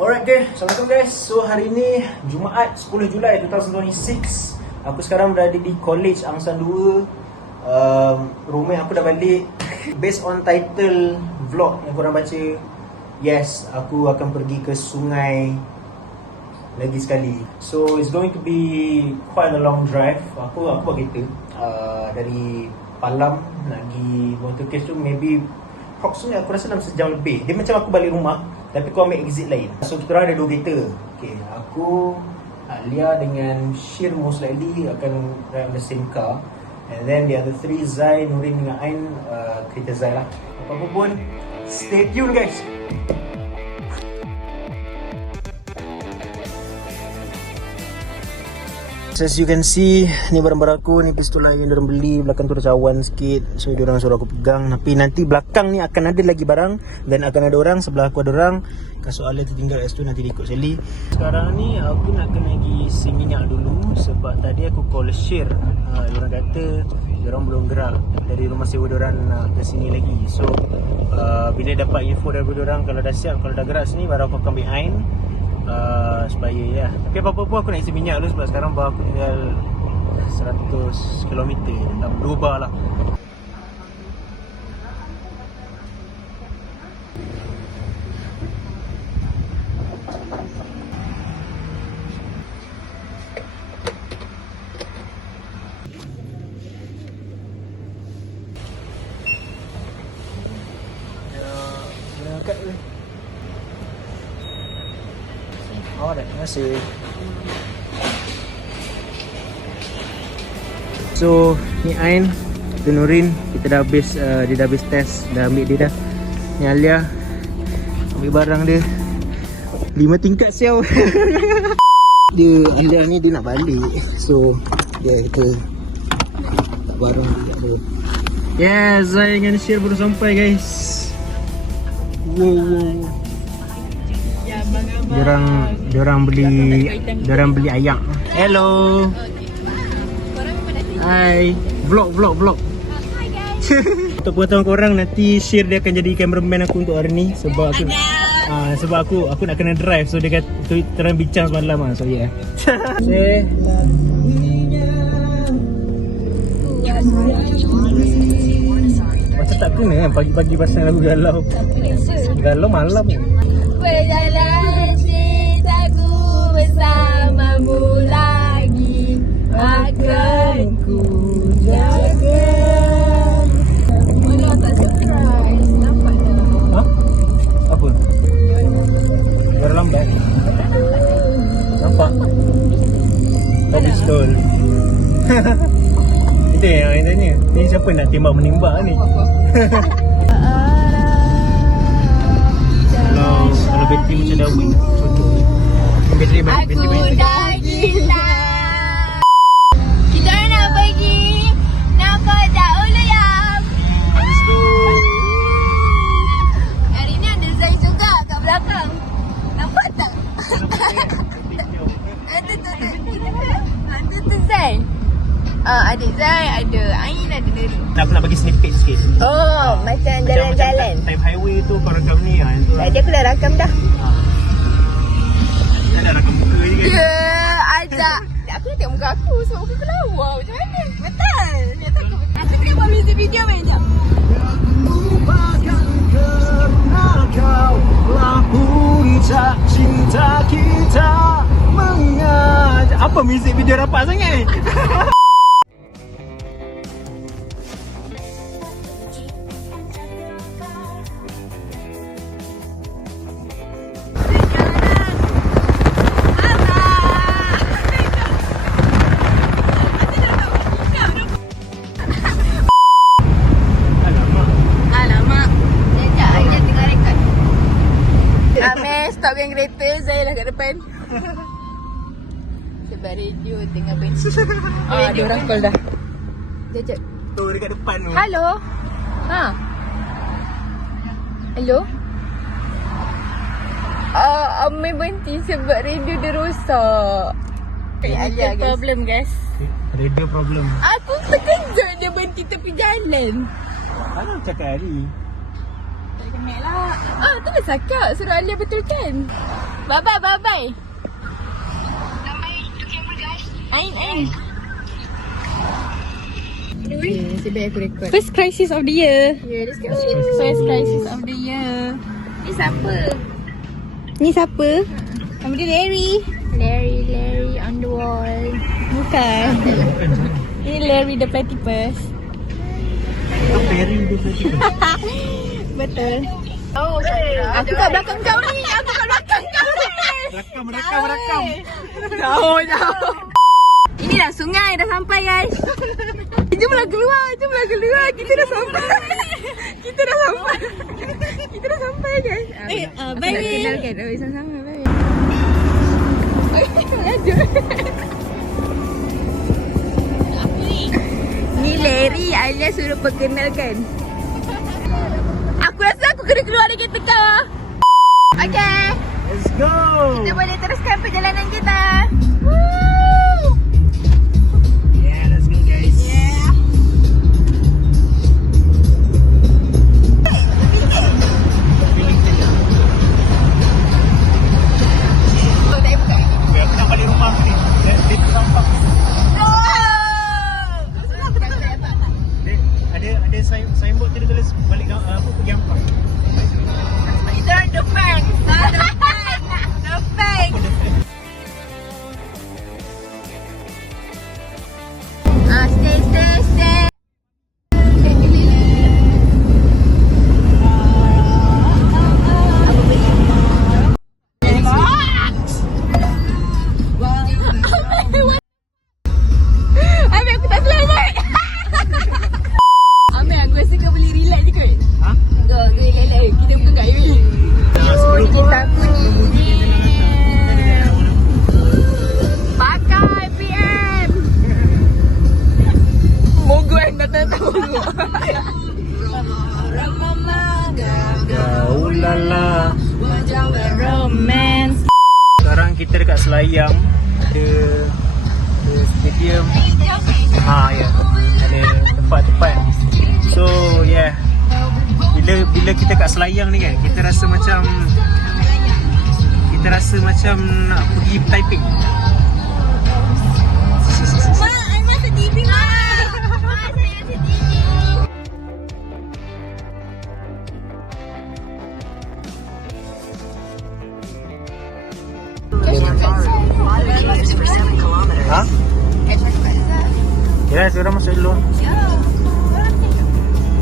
Alright guys, Assalamualaikum guys. So hari ni Jumaat 10 Julai 2026. Aku sekarang berada di College Angsana 2. Rumah aku dah balik. Based on title vlog yang korang baca, yes, aku akan pergi ke sungai lagi sekali. So it's going to be quite a long drive. Aku buat kereta dari Palam nak pergi Motorcade tu, maybe approximately aku rasa dalam sejam lebih. Dia macam aku balik rumah tapi kau ambil exit lain. So kita orang ada dua kereta. Okay, aku, Alia dengan Shir most likely akan drive the same car. And then the other three, Zai, Nurin dengan Ain, kereta Zai lah. Apa-apa pun, stay tune guys. As you can see, ni barang-barang aku, ni pistol yang diorang beli. Belakang tu ada cawan sikit, so diorang suruh aku pegang. Tapi nanti belakang ni akan ada lagi barang, dan akan ada orang, sebelah aku ada orang. Kasut Alia tertinggal kat situ, nanti dia ikut Sally. Sekarang ni aku nak kena pergi isi minyak dulu, sebab tadi aku call Shir. Diorang kata diorang belum gerak dari rumah sewa diorang ke sini lagi. So bila dapat info dari diorang, kalau dah siap, kalau dah gerak sini, baru aku akan ambil Ain. Supaya ya. Tapi apa-apa pun aku nak isi minyak dulu, sebab sekarang baru aku tinggal 100 km, tak berubah lah. Oh, terima kasih. So, ni Ain, tu Nurin, kita dah habis, dia dah habis test, dah ambil dia dah. Ni Alia, ambil barang dia 5 tingkat siau. Dia, Alia ni dia nak balik, so dia kata tak barang dia. Yes, Zai dengan Shir baru sampai guys. Wow. Diorang beli ayam. Hello. Hai. Vlog. Hi guys. Untuk pengetahuan korang, nanti Shir dia akan jadi cameraman aku untuk hari ni, sebab aku aku nak kena drive, so dia kata terang bincang semalam lah. So yeah. Macam tak kena kan pagi-pagi pasang lagu galau. Galau malam. Berjalan cintaku bersamamu lagi, akan ku jaga. Mana tak surprise, nampak tak? Ha? Apa? Suara lambat. Nampak? Oh, pistol. Itu yang tanya. Ni siapa nak tembak-menembak ni? Kalau bateri macam dah wing, contohnya. Bateri Aku dah gila. Kita nak pergi Nakoda Uluyam. Let's go. Hari ni ada Zai juga kat belakang. Nampak tak? Ada tu Zai. Adik Zai, ada Ain, ada Neri. Aku nak bagi snippet sikit. Oh, macam jalan-jalan. Macam type highway tu kau rakam ni lah. Tadi aku dah rakam dah. Kan dah rakam muka je kan? Ya, ajak. Aku nak tengok muka aku sebab muka aku lawa. Macam mana? Betul. Aku tengok buat music video main jap. Lupakan kerana kau telah puncak cinta kita mengajak. Apa music video rapat sangat? Stop yang kereta, saya lah kat depan. Sebab radio tengah bensin. Dia orang call dah. Jap. Tu dekat depan tu. Hello. Hello. Amai berhenti sebab radio dia rosak. Ada problem guys. Radio problem. Aku terkejut dia berhenti tepi jalan. Mana cakap hari? Kemek lah. Oh, tu dah cakap. Suruh Alia betulkan. Bye-bye, bye-bye. Ain. Okay, sebab aku record. First crisis of the year. Yeah, this first crisis of the year. Ni siapa? Ni siapa? Nama dia Larry. Larry on the wall. Bukan. Ini Larry the Platypus. Betul. Oh, aku kat belakang kau ni. Merekam. Jauh. Ini dah sungai, dah sampai guys. Jomlah keluar. Kita dah sampai guys. Bye. Kenalkan. Oh, sama-sama. Bye. Ni Larry, Alia suruh perkenalkan. Aku rasa aku kena keluar dari kereta kau. Okay, Let's go. kita boleh teruskan perjalanan kita. Yeah, let's go guys. Aku nak balik rumah ni. Dia nampak. Ada signboard tu dia tulis balik pergi Ampang. The bank. Stay. Ambil aku tak selamat. Ambil aku rasa kau boleh relax je kot. Ha? Kau relax. Kita bukan kat highway. Kita aku ni. Pakai PM. Mogok datang dulu. Ulala. Romance. Sekarang kita dekat Selayang. Ada stadium. Ya. Ada tempat-tempat. So yeah. Bila kita kat Selayang ni kan, kita rasa macam nak pergi Taiping. Mak sedih mak. Saya sedih. Ha? Ya, sekarang masuk dulu.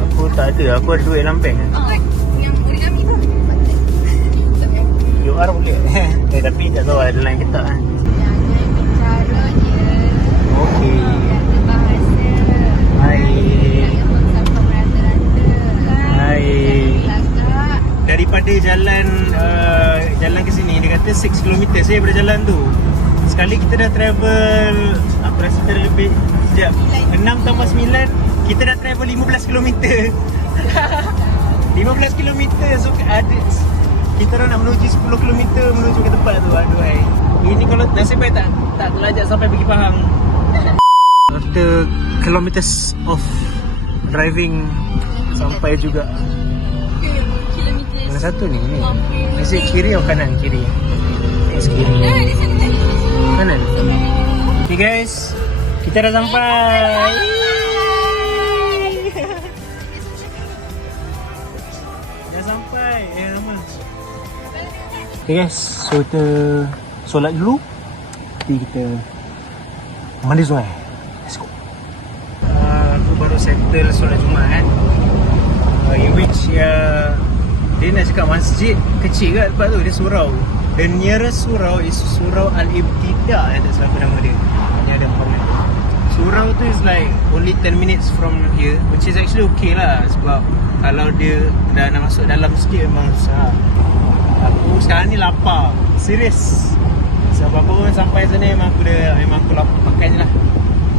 Aku tak ada, aku ada duit dalam bank. Yang origami tu. QR boleh. Tapi tak tahu ada line ke tak. Jangan bicara je. Okey. Kata bahasa. Hai. Jangan sampai merata-rata. Hai. Lagak. Daripada jalan ke sini dia kata 6 km saya daripada jalan tu. Sekali kita dah travel, aku rasa kita dah lebih sekejap 6 tambah 9, kita dah travel 15 km. 15 km. So ada kita orang nak menuju 10 km menuju ke tempat tu. Aduh hai. Ini kalau nasib baik tak terlajak sampai pergi Pahang. After kilometers of driving sampai juga. Mana satu ni? Is it kiri atau kanan? Kiri. It's kiri. Kanan. Okay guys, kita dah sampai. Dah sampai. Lama. Okay guys, so kita solat dulu. Nanti kita mandi sungai. Let's go. Aku baru settle solat Jumaat. In which dia nak cakap masjid kecil kat tempat tu, dia surau. The nearest surau is Surau Al-Ibtida, tak salah nama dia. Dia ada format. Surau tu is like only 10 minutes from here, which is actually okay lah. Sebab kalau dia dah nak masuk dalam sikit memang susah. Aku sekarang ni lapar. Serius. Sebab apa pun sampai sana memang aku lapar. Makan je lah.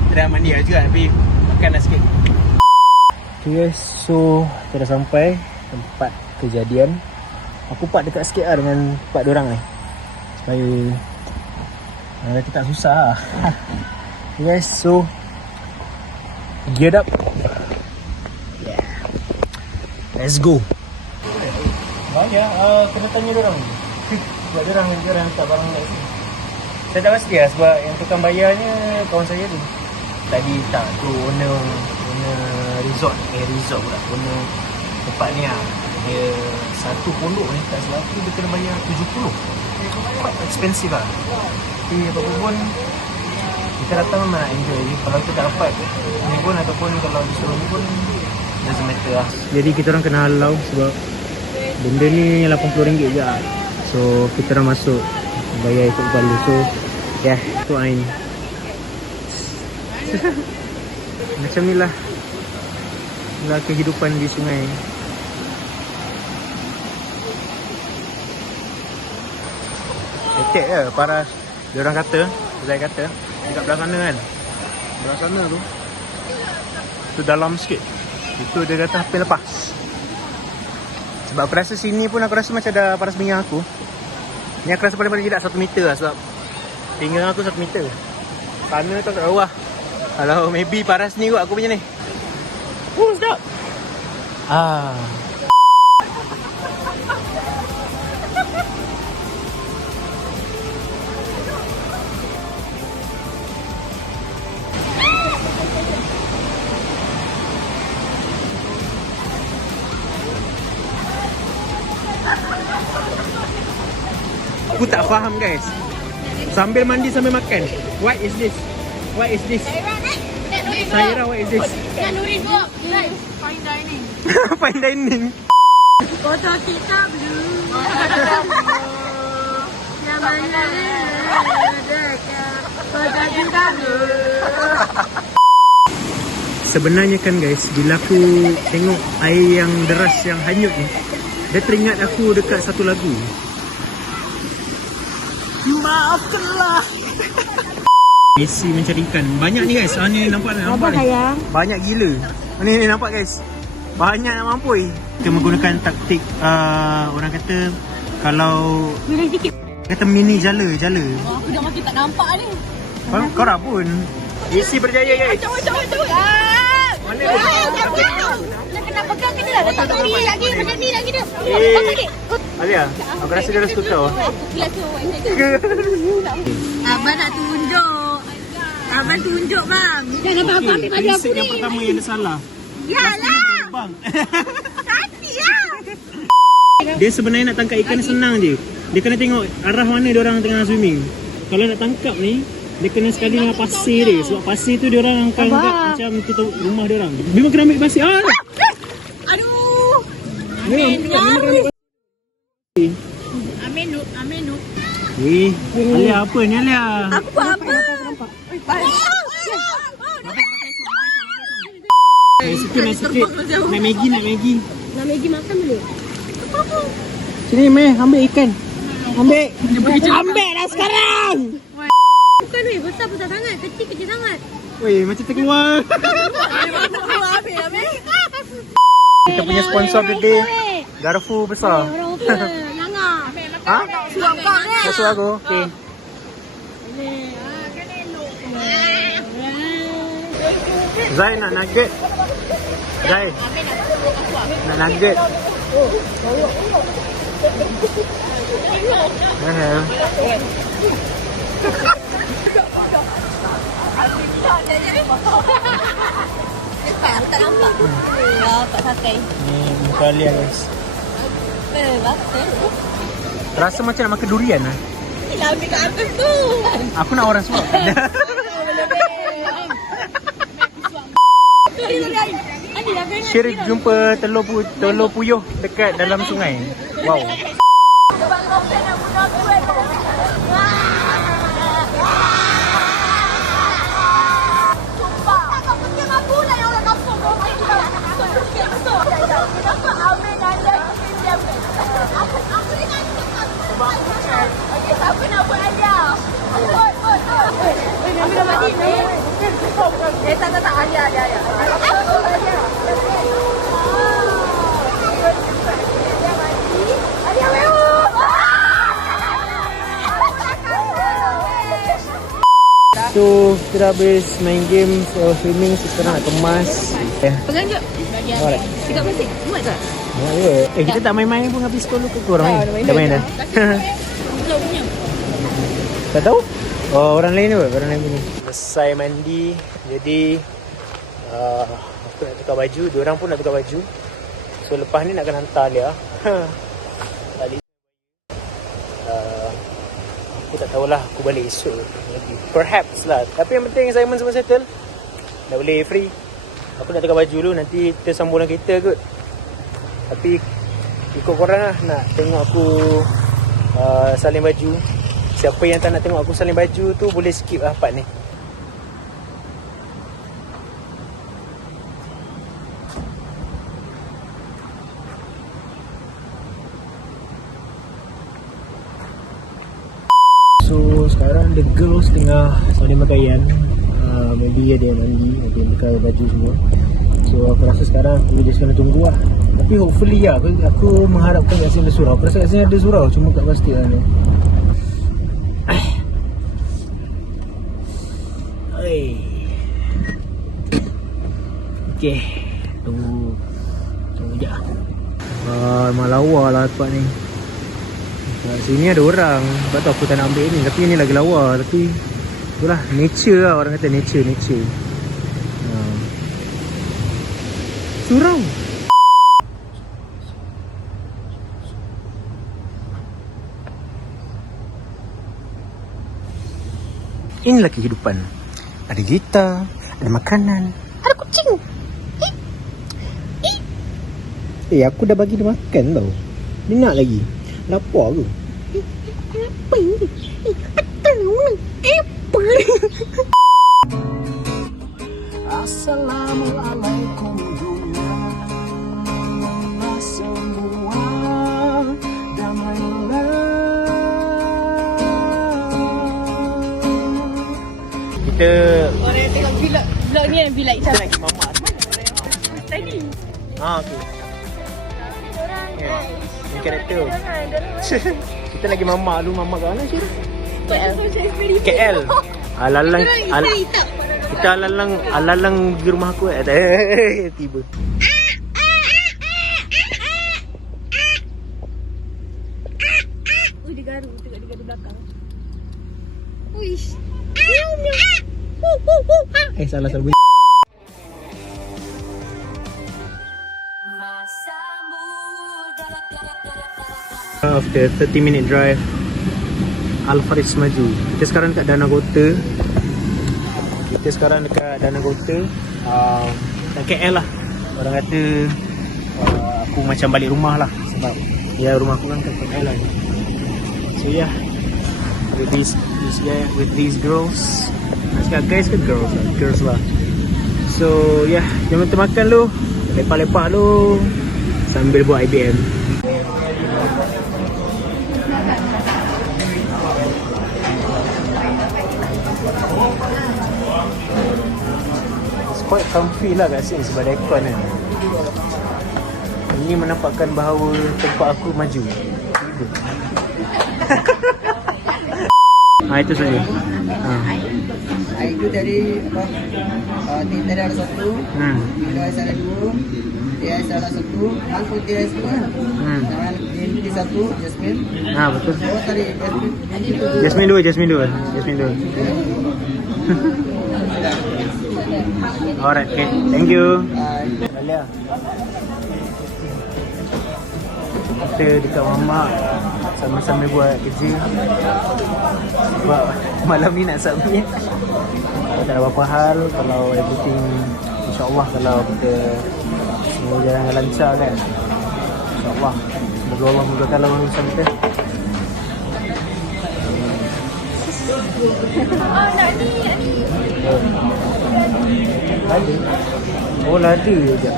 Kita dah mandi lah juga, tapi makan lah sikit. Okay guys, so kita dah sampai tempat kejadian. Aku park dekat sikit lah dengan tempat diorang ni, supaya nanti tak susah lah. Okay guys, so geared up. Yeah. Let's go. Bayar, kena tanya diorang. Sebab diorang letak barang kat sini. Saya tak pasti lah sebab yang tukang bayarnya kawan saya tu. Tadi tak tu owner resort pula. Owner tempat ni lah. Dia satu pondok ni tak salah tu dia kena bayar 70. Quite expensive lah. Tapi apa-apa pun kita datang memang nak enjoy je. Kalau kita tak dapat ni pun ataupun kalau disuruh ni pun doesn't matter lah. Jadi kita orang kena halau sebab benda ni RM80 je lah. So kita orang masuk bayar ikut kepala. So ya, tu Ain. Macam ni lah kehidupan di sungai. Lecek je, paras. Diorang kata, Zai kata dekat belah sana kan, belah sana tu dalam sikit. Itu dia kata hampir lepas. Sebab aku rasa sini pun aku rasa macam ada paras pinggang aku. Ni aku rasa paling-paling tidak 1 meter lah. Sebab pinggang aku 1 meter. Sana tu kat bawah. Kalau maybe paras ni kot aku punya ni. Sedap. Aku tak faham guys. Sambil mandi sambil makan. What is this? What is this? Saira, what is this? Nurin buat. Fine dining. Fine dining. Foto kita blue. Yang mana dekat. Foto kita blue. Sebenarnya kan guys, bila aku tengok air yang deras yang hanyut ni, dia teringat aku dekat satu lagu. Maafkanlah. Messi mencari ikan. Banyak ni guys. Ni nampak ni. sayang? Banyak gila. Ni nampak guys. Banyak nak mampui. Kita menggunakan taktik orang kata kalau Bila sikit. kata mini jala. Aku dah makin tak nampak ni. Kau dah pun. Messi berjaya guys. Macam. Mana dia? Nak kena pegang ke dia? Letak lagi macam ni lagi dia. Alia, aku rasa dia dah suka kau. Abang nak tunjuk. Abang tunjuk bang. Jangan abang ambil baju aku ni. Yang pertama yang dia salah. Yalah. Bang. Cantik lah. Dia sebenarnya nak tangkap ikan senang je. Dia kena tengok arah mana dia orang tengah swimming. Kalau nak tangkap ni, dia kena sekali dengan pasir dia. Sebab pasir tu dia orang akan anggap macam tutup rumah dia orang. Memang kena ambil pasir. Aduh. Memang kena ambil pasir. Amin. Alia apa ni Alia? Aku buat apa? Naik sikit. Naik Maggi. Nak Maggi makan dulu. Sini Meh, ambil ikan. Ambil dah sekarang. Bukan weh, besar sangat. Kecil sangat. Weh, macam terkeluar. Ambil. Kita punya sponsor today, Garfu besar. Orang open. Langgar. Ha? Suap kau ni. Dah suruh aku. Okey. Zai nak nugget. Zai. Nak nugget. Tak nampak. Tak pakai. Ni muka Alia guys. Betul. Rasa macam nak makan durian lah. Inilah ambil kat atas tu. Aku nak orang suap. Syirif jumpa telur puyuh dekat dalam sungai. Wow. Siapa nak buat Alia? Ambil dah mati. Tak. Alia. Alia mewu. So, kita dah habis main game. So, swimming sekarang nak kemas. Pegang jap. Alright. Sikap plastik. Muat tak? Kita tak main-main pun habis sekolah ke korang main? Tak main dah? Tak tahu? Oh, orang lain ke? Orang lain punya. Selesai mandi. Jadi aku nak tukar baju. Diorang pun nak tukar baju. So lepas ni nak kena hantar dia. Balik. Aku tak tahulah. Aku balik esok. Maybe. Perhaps lah. Tapi yang penting Simon semua settle. Dah boleh free. Aku nak tukar baju dulu. Nanti kita sambung dengan kereta kot. Tapi ikut korang lah. Nak tengok aku salin baju. Siapa yang tak nak tengok aku salin baju tu boleh skip lah part ni. So sekarang the girls tengah salin pakaian. Maybe ada yang mandi, ada yang pakai baju semua. So aku rasa sekarang aku just kena tunggu lah. Tapi hopefully lah, aku mengharapkan kat sini ada surau. Aku rasa kat sini ada surau, cuma tak pasti lah ni. Okay, tunggu sekejap lah. Memang lawa lah tempat ni. Kat sini ada orang. Sebab tu aku tak nak ambil ni. Tapi ni lagi lawa. Tapi itulah nature lah, orang kata nature. Surau. Inilah kehidupan. Ada gitar, ada makanan, ada kucing. Aku dah bagi dia makan tau. Dia nak lagi. Lapar ke? Apa ni? Apa? Assalamualaikum dunia semua damailah. Kita tengok vlog ni yang vlog kita lagi mamak. tadi. Okey. Ni karakter. Kita lagi mamak lu mamak kat mana sih? KL. Alalang kita alalang di rumah aku tiba. Dia garu, tengok dia garu belakang. Salah bunyi. After 30-minute drive, Al-Faris maju. Kita sekarang dekat Danau Kota. Dekat KL lah. Orang kata aku macam balik rumah lah. Sebab ya rumah aku kan kat KL lah. So yeah, with these girls. Nak guys ke girls? Girls lah. So yeah, jom kita makan lu. Lepak-lepak lu sambil buat IBM. It's quite comfy lah kat sini sebab ada aircon kan. Ini menampakkan bahawa tempat aku maju. Itu saja. Itu dari apa? Tadi ada satu, ada ada dua, dia ada satu, aku dia semua. Jangan ini satu, Jasmine. Betul. Oh tadi Jasmine dua. Alright, okay. Thank you. Balik. Kita dekat mamak sama-sama buat kerja. Sebab malam ni nak submit. Tak ada apa-apa hal. Kalau everything, insyaAllah kalau kita semua jalan lancar kan, insyaAllah semoga Allah mudahkan urusan kita. Nak ni. Ada. Oh, ada je.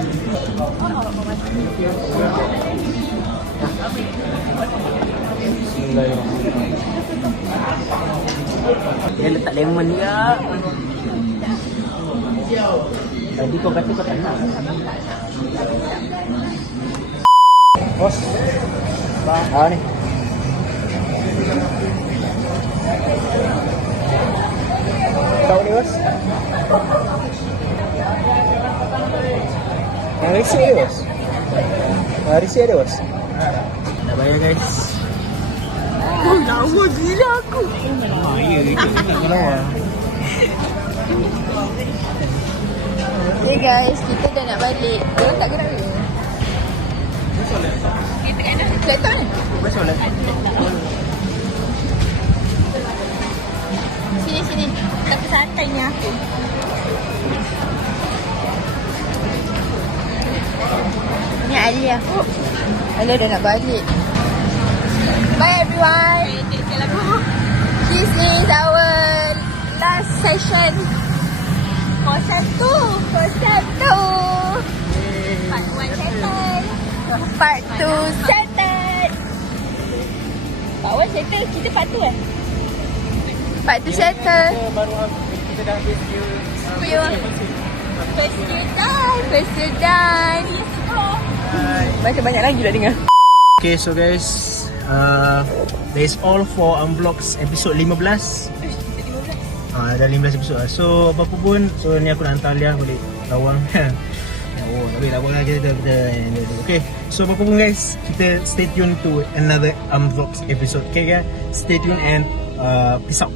Dia letak lemon juga. Tadi kau kata kau tak nak. Bos. Ni. Tahu ni bos? Yang risik ni bos? Receipt ada bos? Dah bayar guys. Lama gila aku. Ya, itu tak lawa. Okay guys, kita dah nak balik. Korang tak gerak ke? Kita kat mana? Laptop mana? Betul lah. Sini. Tapi santainya aku. Ni Alia. Alia dah nak balik. Bye everyone. This is our last session. Part 1 settled. Part 2 settled. Part 1 settled. Kita part 2 kan? Part 2 settled. Kita dah habis First year done. Macam banyak lagi nak dengar. Okay, so guys, that is all for Unvlogs episode 15. Dah 15 episod lah. So apa-apa pun, so ni aku nak hantar Alia balik Lawang. Oh, tapi Lawang lah kita. Okay, so apa-apa pun guys, kita stay tune to another Unvlogs episode. Okay guys, stay tune and peace out.